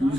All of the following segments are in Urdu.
20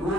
2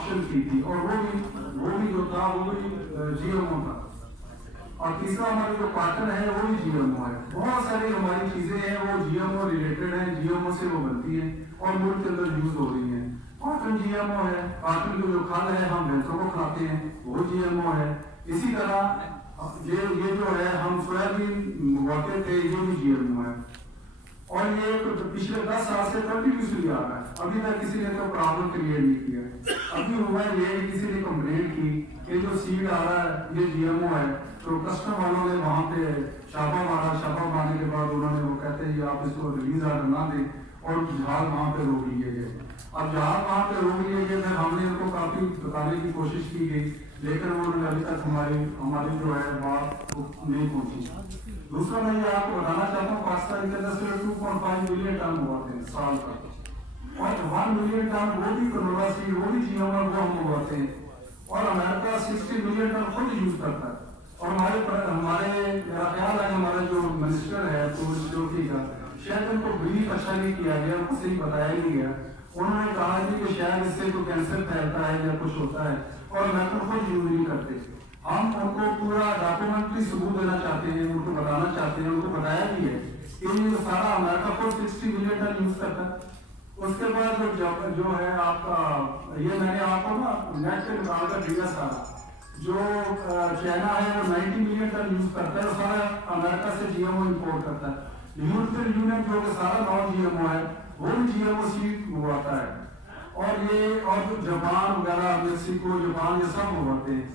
آپشن کی تھی، اور وہ بھی جو تھا وہ بھی جی ایم او تھا، اور تیسرا ہمارا جو کاٹن ہے وہ بھی جی ایم او ہے. بہت ساری ہماری چیزیں ہیں وہ جی ایم او ریلیٹڈ ہیں، جی ایم او سے وہ بنتی ہیں اور ملک کے اندر یوز ہو رہی ہیں. کاٹن جی ایم او ہے، کاٹن کی جو کھال ہے ہم بھینسوں کو کھلاتے ہیں وہ جی ایم او ہے. اسی طرح یہ جو ہے ہم سویابین منگواتے تھے یہ بھی جی ایم او ہے، اور یہ پچھلے 10 سال سے کنٹینیوسلی آ رہا ہے. ابھی تک کسی نے تو پرابلم کریٹ نہیں کیا. ابھی ہوا یہ کسی نے کمپلین کی کہ جو سیڈ آ رہا ہے یہ جی ایم او ہے، تو کسٹم والوں نے وہاں پہ چھاپا مارا. چھاپا مارنے کے بعد انہوں نے وہ کہتے ہیں آپ اس کو ریلیز آرڈر نہ دیں، اور جہاز وہاں پہ روک لیے گئے. اب جہاز وہاں پہ روک لیے گئے پھر ہم نے ان کو کافی بتانے کی کوشش کی گئی، لیکن انہوں نے ابھی تک ہماری جو ہے بات نہیں پہنچی. دوسرا میں یہ آپ کو بتانا چاہتا ہوں پاکستان کے اندر صرف 2.5 ملین ٹن منگواتے ہیں سال کا، اور 1 ملین ٹن وہ بھی کنورا سیڈ وہ بھی جی ایم او وہ ہم منگواتے ہیں، اور امریکہ 60 ملین ٹن خود یوز کرتا ہے. اور ہمارے میرا خیال ہے ہمارا جو منسٹر ہے فوڈ سیکورٹی کا، شاید ان کو بریف اچھا نہیں کیا گیا، ان کو صحیح بتایا نہیں گیا. انہوں نے کہا کہ شاید اس سے کوئی کینسر پھیلتا ہے یا کچھ ہوتا ہے، اور امریکہ خود یوز نہیں کرتے. ہم ان کو پورا ڈاکومنٹری ثبوت دینا چاہتے ہیں، ان کو بتانا چاہتے ہیں، ان کو بتایا بھی ہے کہ یہ سارا امریکہ خود 60 ملین ٹن یوز کرتا ہے. اس کے بعد جو ہے آپ کا یہ میں نے آپ کو نا نیٹ سے نکال کر دیا سارا، جو چائنا ہے وہ 90 ملین ٹن یوز کرتا ہے، اور سارا امریکہ سے جی ایم او امپورٹ کرتا ہے. یورپین یونین جو کہ سارا نان جی ایم او ہے وہ بھی جی ایم او سیڈ منگواتا ہے. اور جاپان وغیرہ میکسیکو جاپان یہ سب منگواتے ہیں.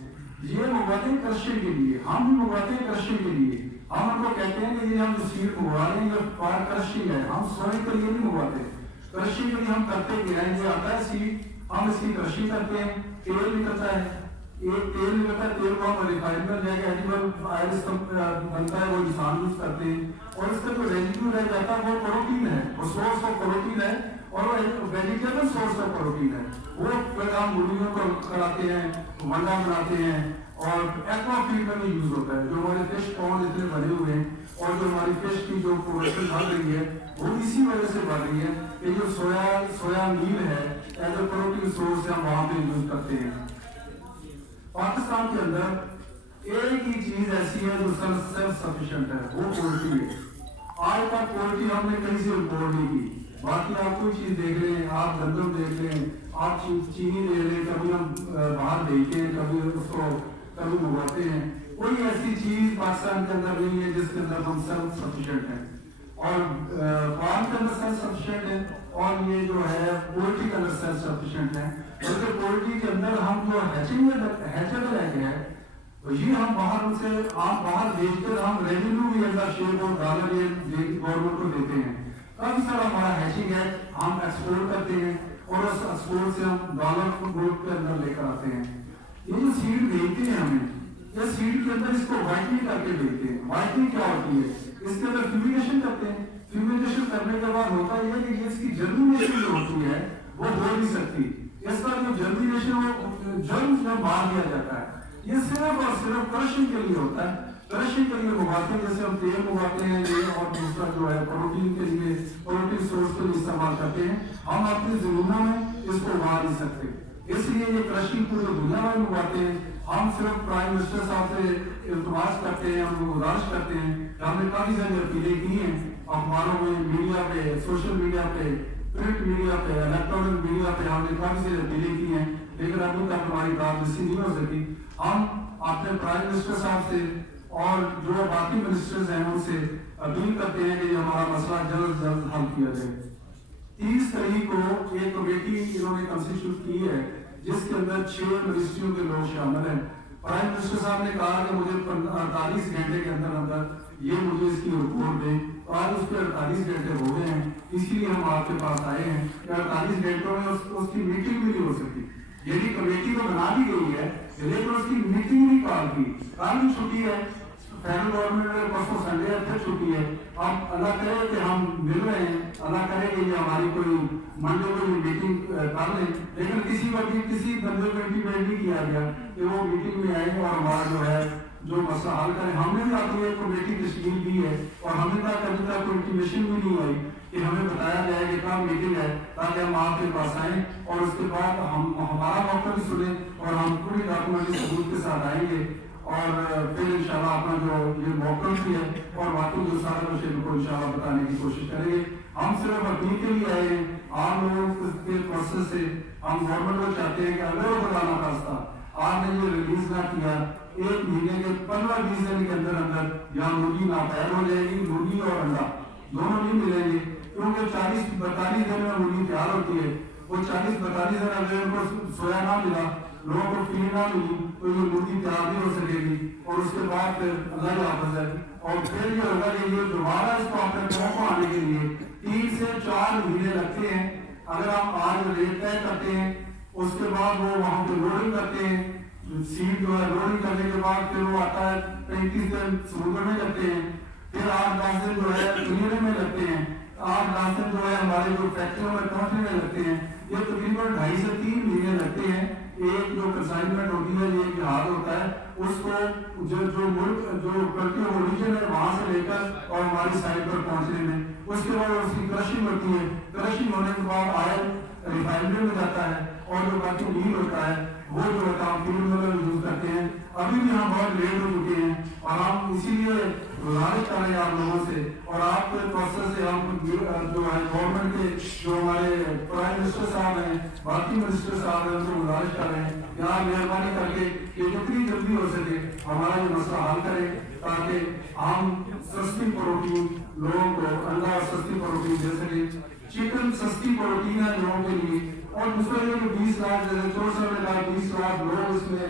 یہ منگواتے ہیں کرشن کے لیے، ہم بھی منگواتے ہیں کرشن کے لیے. ہم ان کو کہتے ہیں کہ یہ ہم جو سیڈ منگوا رہے ہیں یہ کرشن ہے، ہم سوئے کے لیے نہیں منگواتے. کرشن کے لیے ہم کرتے کیا ہے، یہ آتا ہے سیڈ، ہم اس کی کرشن کرتے ہیں، تیل نکلتا ہے، ایک تیل نکلتا ہے، تیل کو ہم ریفائن میں لے کے اینیمل آئل بنتا ہے وہ انسان یوز کرتے ہیں. اور اس کا جو ریزیڈیو رہ جاتا ہے وہ پروٹین ہے، وہ سورس آف پروٹین ہے، اور وہ ویجیٹیبل سورس آف پروٹین ہے. وہ پھر ہم مرغیوں کو کھلاتے ہیں، منڈا بناتے ہیں، اور ایکوا فیڈ میں بھی یوز ہوتا ہے. جو ہمارے فش پونڈ اتنے بنے ہوئے ہیں اور جو ہماری فش کی جو پروڈکشن بڑھ رہی ہے وہ اسی وجہ سے بڑھ رہی ہے کہ جو سویا میل ہے ایز اے پروٹین سورس ہم وہاں پہ یوز کرتے ہیں. پاکستان کے اندر ایک ہی چیز ایسی ہے جو سیلف سفیشینٹ ہے، وہ پولٹری ہے. آج تک پولٹری ہم نے کہیں سے امپورٹ نہیں کی. باقی آپ کوئی چیز دیکھ لیں، آپ گندم دیکھ لیں، آپ چینی دیکھ لیں، کبھی ہم باہر بھیجتے ہیں، کبھی اس کو کبھی منگواتے ہیں. کوئی ایسی چیز پاکستان کے اندر نہیں ہے جس کے اندر ہم سیلف سفیشینٹ ہیں. اور فارم کے اندر سیلف سفیشینٹ ہے، اور یہ جو ہے پولٹری کے اندر سیلف سفیشینٹ ہے. بلکہ پولٹری کے اندر ہم جو ہیچبل ایگ ہے یہ ہم باہر ان سے آپ باہر بیچ کر ہم ریونیو بھی اندر شیئر اور ڈالر گورنمنٹ کو دیتے ہیں. کافی سارا ہمارا ہیچنگ ہے، ہم ایکسپورٹ کرتے ہیں، اور اس ایکسپورٹ سے ہم ڈالر ملک کے اندر لے کر آتے ہیں. یہ جو سیڈ بھیجتے ہیں ہمیں، یہ سیڈ کے اندر اس کو وائٹنگ کر کے بھیجتے ہیں. وائٹنگ کیا ہوتی ہے؟ اس کے اندر فیومیگیشن کرتے ہیں. فیومیگیشن کرنے کے بعد ہوتا یہ ہے کہ اس کی جرمینیشن جو ہوتی ہے وہ ہو نہیں سکتی. اس کا جو جرمینیشن وہ جرم میں مار دیا جاتا ہے. یہ صرف اور صرف کرشن کے لیے ہوتا ہے. کرشن کے لیے منگواتے ہیں، جیسے ہم تیل منگواتے ہیں یہ، اور دوسرا جو ہے پروٹین کے لیے پروٹین سورس کے لیے استعمال کرتے ہیں. ہم اپنی زمینوں میں اس کو اگا نہیں سکتے، اس لیے یہ کرشن پورے دنیا میں منگواتے ہیں. ہم صرف پرائم منسٹر صاحب سے التماس کرتے ہیں، ہم کو گزارش کرتے ہیں کہ ہم نے کافی ساری اپیلیں کی ہیں اخباروں میں، میڈیا پہ، سوشل میڈیا پہ، پرنٹ میڈیا پہ، الیکٹرانک میڈیا پہ ہم نے کافی ساری اپیلیں کی ہیں، لیکن ابھی تک ہماری بات رسی نہیں ہو سکی. ہم اپنے پرائم منسٹر صاحب سے اور جو باقی منسٹرز ہیں ان سے اپیل کرتے ہیں کہ یہ ہمارا مسئلہ جلد از جلد حل کیا جائے. 30 تاریخ کو ایک کمیٹی انہوں نے کنسٹیٹیوٹ کی ہے جس کے اندر 6 منسٹریوں کے لوگ شامل ہیں. پرائم منسٹر صاحب نے کہا کہ مجھے 48 گھنٹے کے اندر اندر یہ مجھے اس کی رپورٹ دیں. آج اس کے 48 گھنٹے ہو گئے ہیں، اس لیے ہم آپ کے پاس آئے ہیں کہ 48 گھنٹوں میں اس کی میٹنگ بھی نہیں ہو سکتی. یعنی کمیٹی تو بنا دی گئی ہے لیکن اس کی میٹنگ نہیں کال کی. کل بھی چھٹی ہے، فیڈرل گورنمنٹ میں پرسوں سنڈے ہے، پھر چھٹی ہے. اب اللہ کرے کہ ہم مل رہے ہیں، اللہ کرے کہ یہ ہماری کوئی منڈے کو یہ میٹنگ کر لیں، لیکن کسی وقت کسی بندے کو انٹیمیٹ نہیں کیا گیا کہ وہ میٹنگ میں آئے اور ہمارا جو ہے جو مسئلہ حل کریں. ہم نے بھی اپنی ایک کمیٹی تشکیل دی ہے اور ہمیں تک ابھی تک کوئی انٹیمیشن بھی نہیں آئی کہ ہمیں بتایا جائے کہ کب میٹنگ ہے تاکہ ہم آپ کے پاس آئیں اور اس کے بعد ہم ہمارا موقع بھی سنیں اور ہم پوری ڈاکومنٹری ثبوت کے ساتھ آئیں گے اور پھر انشاءاللہ اپنا جو یہ موقع بھی ہے اور باقی جو سارا کچھ ان کو انشاءاللہ بتانے کی کوشش کریں گے. ہم صرف اپیل کے لیے آئے ہیں عام لوگوں کے پروسیس سے. ہم گورنمنٹ کو چاہتے ہیں کہ اگر وہ خدا نخواستہ آپ نے یہ ریلیز نہ کیا 1 مہینے کے 15-20 دن کے اندر یہاں مرغی ناپید ہو جائے گی. مرغی اور انڈا دونوں نہیں ملیں گے کیونکہ 40-42 دن میں مرغی تیار ہوتی ہے. وہ 40-42 دن اگر ان کو سویا نہ ملا, لوگوں کو فیڈ نہ ملی تو یہ مرغی تیار نہیں ہو سکے گی اور اس کے بعد پھر اللہ ہی حافظ ہے. اور پھر یہ ہوگا کہ یہ دوبارہ اس کو اپنے پیروں کو آنے کے لیے 3 سے 4 مہینے لگتے ہیں. اگر ہم آج ریٹ طے کرتے ہیں اس کے بعد وہ وہاں پہ لوڈنگ کرتے ہیں, سیڈ جو ہے لوڈنگ کرنے کے بعد پھر وہ آتا ہے 35 دن سمندر میں لگتے ہیں, پھر 8-10 دن جو ہے کلیئرنگ میں لگتے ہیں, 8-10 دن جو ہے ہمارے جو فیکٹریوں میں پہنچنے میں لگتے ہیں. یہ تقریباً 2.5 سے 3 مہینے لگتے ہیں. ایک جو کنسائنمنٹ ہوتی ہے, یہ جہاز ہوتا ہے, اس کو جو ملک جو کنٹری اوریجن ہے وہاں سے لے کر اور ہماری سائٹ پر پہنچنے میں, اس کے بعد اس کی کرشنگ ہوتی ہے. کرشنگ ہونے کے بعد آئل ریفائنری میں جاتا ہے اور جو باقی نیل ہوتا ہے وہ جو ہوتا ہے ہم فیلڈ میں یوز کرتے ہیں. ابھی بھی ہم بہت لیٹ ہو چکے ہیں اور ہم اسی لیے گزارش کر رہے ہیں آپ لوگوں سے اور آپ کے پروسیس سے ہم جو ہے گورنمنٹ کے جو ہمارے پرائم منسٹر صاحب ہیں, باقی منسٹر صاحب ہیں, ان کو گزارش کر رہے ہیں کہ آپ مہربانی کر کے کہ جتنی جلدی ہو سکے ہمارا یہ مسئلہ حل کریں تاکہ ہم سستی پروٹین لوگوں کو انڈا اور سستی پروٹین دے سکیں. چکن سستی پروٹین ہے لوگوں کے لیے اور دوسرا یہ کہ 20 لاکھ جیسے 400 نے کہا 20 لاکھ لوگ اس میں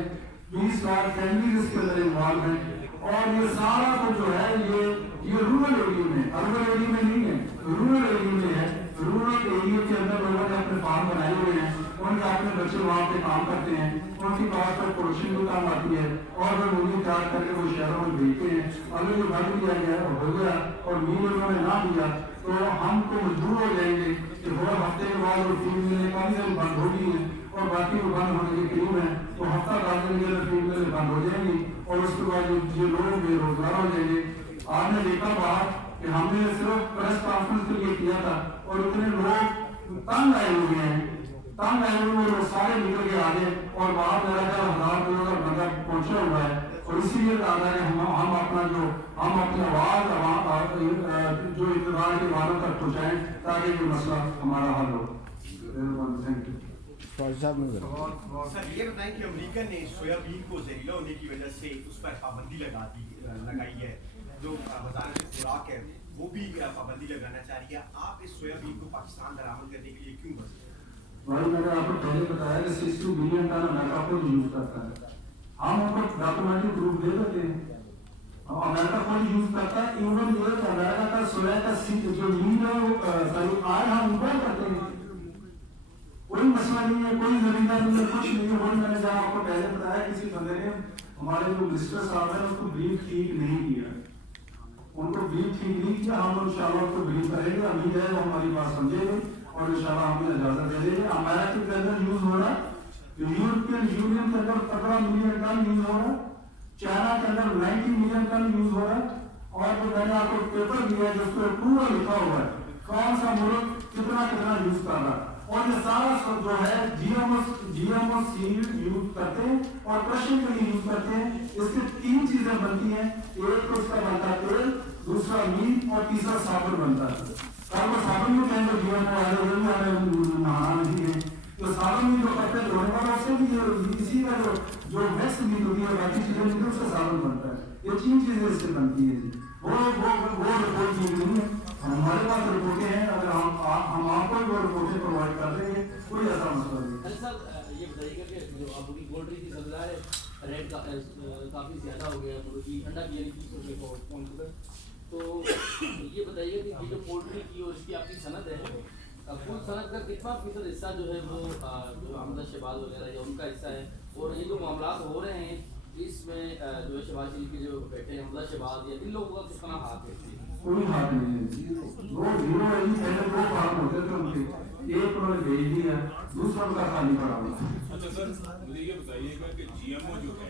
20 لاکھ فیملیز اس کے اندر انوالو ہیں اور یہ سارا کچھ جو ہے یہ رورل ایریا میں, اربن ایریا میں نہیں ہے, رورل ایریا میں ہے. رورل ایریا کے اندر لوگوں نے اپنے فارم بنائے ہوئے ہیں, ان کے اپنے بچے وہاں پہ کام کرتے ہیں, ان کی پاس پر پروڈکشن بھی کام آتی ہے اور وہ مرغی تیار کر کے وہ شہروں میں بھیجتے ہیں. اگر جو بند کیا گیا ہو گیا اور میل انہوں نے نہ دیا تو ہم کو مجبور ہو جائیں گے کہ ہر ہفتے کے بعد وہ فیلڈ ملیں کافی دن بند ہو گئی ہیں اور باقی وہ بند ہونے کے قریب ہیں تو ہفتہ 10 دن کے اندر فیلڈ ملیں بند ہو جائیں گی اور اس کے بعد یہ لوگ بے روزگار ہو جائیں گے. آپ نے دیکھا باہر کہ ہم نے صرف پریس کانفرنس کے لیے کیا تھا اور اتنے لوگ تنگ آئے ہوئے ہیں, تنگ آئے ہوئے لوگ سارے نکل کے آگے اور باہر میرا کیا 1000 کلو کا بندہ پہنچا ہوا ہے اور اسی لیے کہا ہے کہ ہم اپنی آواز جو اقتدار کے والوں تک پہنچائیں تاکہ یہ مسئلہ ہمارا حل ہو. سر یہ بتائیں کہ امریکہ نے سویابین کو زہریلا ہونے کی وجہ سے اس پر پابندی لگائی ہے, جو وزارت خوراک ہے وہ بھی پابندی لگانا چاہ رہی ہے. آپ اس سویابین کو پاکستان درآمد کرنے کے لیے کیوں بس بھائی میں نے آپ کو پہلے بتایا کہ 62 بلین ٹن امریکہ کو یوز کرتا ہے. ہم ان کو ڈاکومنٹری پروف دے دیتے ہیں. امریکہ کو یوز کرتا ہے. ایون یہ کہ امریکہ کا سویا کا جو میل ہے وہ آئل ہم امپورٹ کرتے ہیں. کوئی مسئلہ نہیں ہے, کوئی زمینہ نہیں ہے, کچھ نہیں ہے. وہی میں نے جہاں آپ کو پہلے بتایا کسی بندے نے ہمارے جو منسٹر صاحب ہیں اس کو بریف ٹھیک نہیں کیا, ان کو بریف ٹھیک نہیں کیا. ہم انشاءاللہ اس کو بریف کریں گے, امید ہے وہ ہماری بات سمجھیں گے اور انشاءاللہ ہمیں اجازت دے دیں گے. امریکہ کے اندر یوز ہو رہا ہے, یورپین یونین کے اندر 15 ملین ٹن یوز ہو رہا ہے, چائنا کے اندر 90 ملین ٹن یوز ہو رہا ہے. اور جو میں نے آپ کو پیپر دیا ہے جس کو پورا لکھا ہوا ہے کون سا ملک کتنا یوز کر رہا ہے اور یہ سارا جو ہے G M O seed use کرتے ہیں اور کرشنگ کے لیے یوز کرتے ہیں. اس سے 3 چیزیں بنتی ہیں, ایک تو اس کا بنتا ہے تیل, دوسرا میٹ اور تیسرا صابن بنتا ہے. اور وہ صابن میں کہیں گے جی ایم او والے وہ بھی ہمیں نہانا نہیں ہے تو صابن میں جو کرتے ہیں دھونے والا اس سے بھی اسی کا جو ویکس بھی ہوتی ہے باقی چیزیں ملتی ہے اس کا صابن بنتا ہے. یہ 3 چیزیں اس سے بنتی ہیں. وہ رپورٹ ٹھیک نہیں ہے. ہمارے پاس رپورٹیں ہیں, اگر ہم آپ کو وہ رپورٹیں پرووائڈ کر دیں گے کوئی ایسا مسئلہ نہیں. سر یہ بتائیے گا کہ جو آپ کی پولٹری کی سبزہ ہے ریٹ کافی زیادہ ہو گیا, مرغی انڈا بھی 30 روپے کو پہنچ چکا ہے. تو یہ بتائیے کہ یہ جو پولٹری کی اور اس کی آپ کی صنعت ہے, فوڈ صنعت کا کتنا فیصد حصہ جو ہے وہ جو احمد شہباز وغیرہ ہے ان کا حصہ ہے, اور یہ جو معاملات ہو رہے ہیں اس میں جو شہباز شریف کے جو بیٹے حمزہ شہباز یا ان لوگوں کا کتنا ہاتھ ہے؟ کوئی ہاتھ نہیں ہے. وہ زیرو ہے, پہلے 2 فارم ہوتے تھے ان کے, ایک انہوں نے بھیج دیا, دوسرا ان کا خالی پڑا ہوا. اچھا سر مجھے یہ بتائیے گا کہ جی ایم او جو ہے